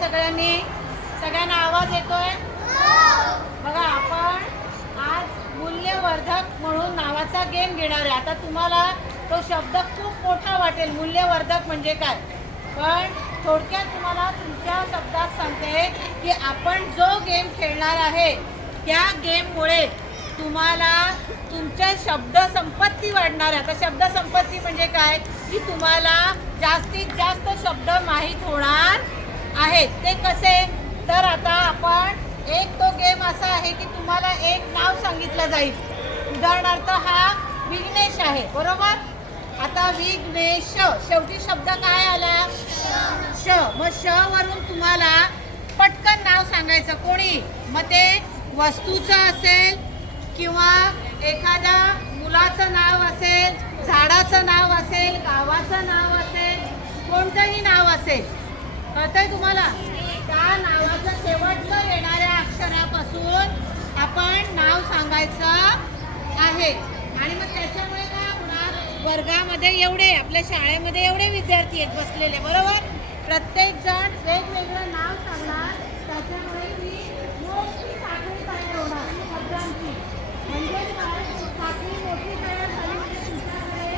सगळ्यांनी? सगळ्यांना आवाज येतोय? बघा, आपण आज मूल्यवर्धक म्हणून नावाचा गेम घेणार आहे. आता तुम्हाला तो शब्द खूप मोठा वाटेल, मूल्यवर्धक म्हणजे काय, पण थोडक्यात तुम्हाला तुमच्या शब्दात सांगते की आपण जो गेम खेळणार आहे त्या गेममुळे तुम्हाला तुमच्या शब्द संपत्ती वाढणार आहे. आता शब्द संपत्ती म्हणजे काय की तुम्हाला जास्तीत जास्त शब्द माहीत होणार आहेत. ते कसे? तर आता आपण तो गेम असा आहे की तुम्हाला एक नाव सांगितलं जाईल. उदाहरणार्थ हा विघ्नेश आहे, बरोबर? आता विघ्नेश, शेवटी शब्द काय आला? श. मग श वरून तुम्हाला पटकन नाव सांगायचं. कोणी? मग ते वस्तूचं असेल किंवा एखाद्या मुलाचं नाव असेल, झाडाचं नाव असेल, गावाचं नाव असेल, कोणतंही नाव असेल. कळतंय तुम्हाला? त्या नावाचं शेवटचं येणाऱ्या अक्षरापासून आपण नाव सांगायचं आहे. आणि मग त्याच्यामुळे काय होणार? वर्गामध्ये एवढे, आपल्या शाळेमध्ये एवढे विद्यार्थी आहेत बसलेले, बरोबर? प्रत्येक जण वेगवेगळं नाव सांगणार. त्याच्यामुळे ही मोठी साखळी तयार होणार शब्दांची. म्हणजे काय? साखळी मोठी तयार झाली म्हणजे तुमच्याकडे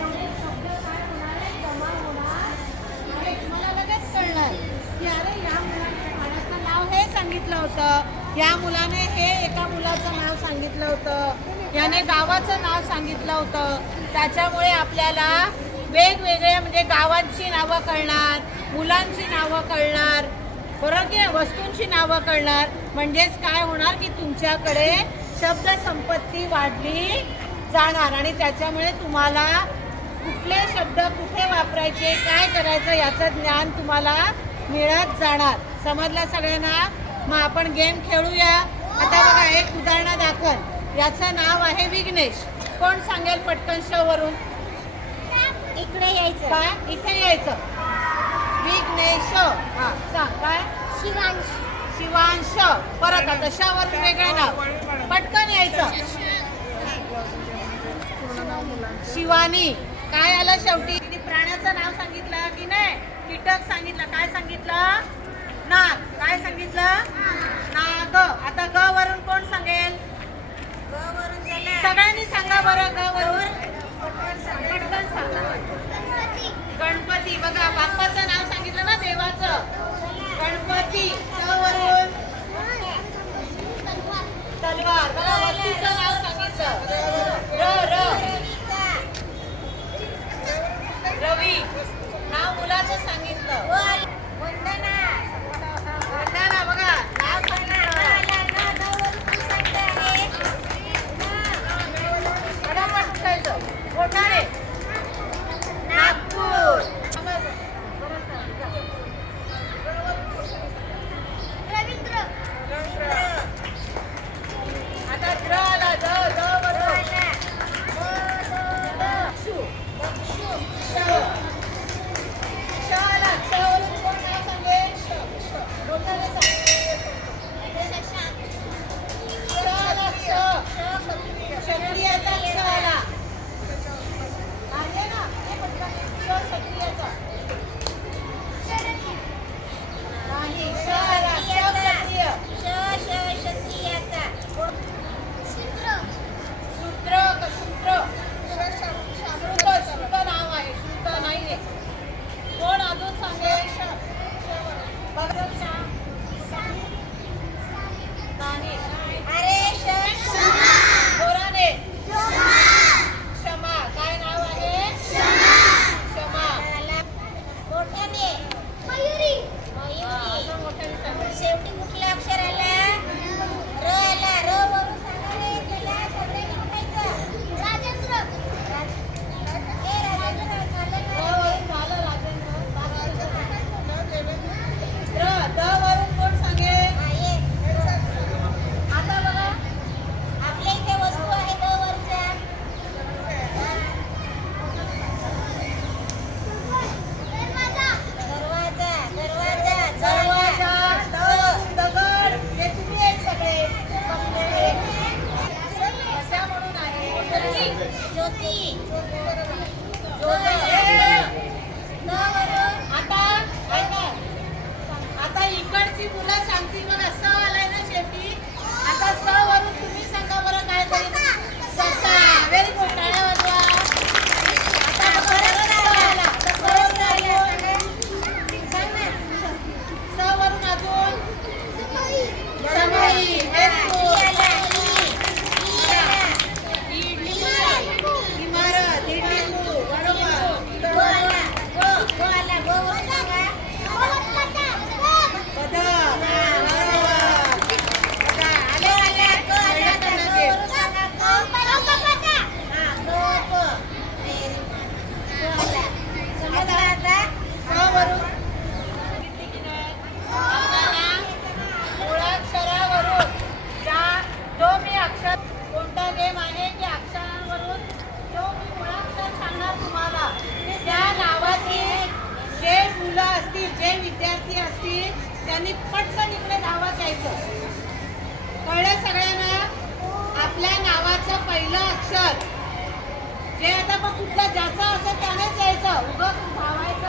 एवढे शब्द काय होणार आहे? जमा होणार आहे. तुम्हाला लगेच कळणार की अरे या मुलाने झाडाचं नाव हे सांगितलं होतं, या मुलाने हे एका मुलाचं नाव सांगितलं होतं, याने गावाचं नाव सांगितलं होतं. त्याच्यामुळे आपल्याला वेगवेगळ्या म्हणजे गावांची नावं कळणार, मुलांची नावं कळणार, बरोबर की वस्तूंची नावं कळणार. म्हणजेच काय होणार की तुमच्याकडे शब्द संपत्ती वाढली जाणार आणि त्याच्यामुळे तुम्हाला कुठले शब्द कुठे वापरायचे, काय करायचं याचं ज्ञान तुम्हाला मिळत जाणार. समजलं सगळ्यांना? मग आपण गेम खेळूया. आता बघा, एक उदाहरण दाखल. याचं नाव आहे विघ्नेश. कोण सांगेल पटकन श वरून? इकडे यायचं. काय? इथे यायचं. विघ्नेश. हा, सांग. काय? शिवांश. शिवांश. परत आता श वरून वेगळं नाव. पटकन यायचं. शिवानी. काय आलं शेवटी? तिने प्राण्याचं नाव सांगितलं की नाही? कीटक सांगितलं. काय सांगितलं? नाग. काय सांगितलं? नाग. आता ग वरून कोण सांगेल? सगळ्यांनी सांगा बरं. ग वरून पटकन सांगा. गणपती. बघा, बाप्पाचं नाव सांगितलं ना, देवाचं. गणपती. ग वरून तलवार. बघा, वस्तूचं नाव सांगितलं. र. रवी. नाव मुलाचं सांगितलं. वंदना. बघा, नाव सांगितलं. कोठारे. नागपूर. आता द्र आला. द वरून श आला. श वरून कोण नाव सांगेल? कोठारे क्षत्रियाचा क्ष आला. आहे ना? क्षत्रियाचा नाही. श आला. क्षत्रिय. शूद्र नाव आहे. शूद्र नाहीये. कोण अजून सांगेल? नाही. जोराने. क्षमा. काय नाव आहे? क्षमा. असं मोठ्याने सांगा. शेवटी कुठलं अक्षर आला? र आला. र वरून सांगा रे. त्याला सगळ्यांनी उठायचं. राजेंद्र. झालं राजेंद्र. द वरून कोण सांगेल? आता बघा, आपल्या इथे वस्तू आहे द वरच्या. दरवाजा. दगड. हे तुम्ही आहेत सगळे बसलेले. कशा म्हणून आहे? ज्योती. आता ऐका, आता तुमची मुलं सांगतील बघा स आलाय ना शेवटी. आता स वरून तुम्ही सांगा बरं काय तरी. ससा. Very good. टाळ्या वाजवा. आता परत स आला. आता स वरून अजून. स वरून अजून. समई. Very good. इमारत. इडली. बरोबर. पदर. मुळाक्षरावरून जो मी अक्षर कोणता गेम आहे की अक्षरांवरून जो मी मुळाक्षर सांगणार तुम्हाला त्या नावाची जे मुलं असतील जे विद्यार्थी असतील त्यांनी पटकन इकडे नावात यायचं. कळलं सगळ्यांना. आपल्या नावाचं पहिलं अक्षर जे आता मग कुठलं ज्याचं असेल त्यानेच यायचं. उगाच धावायचं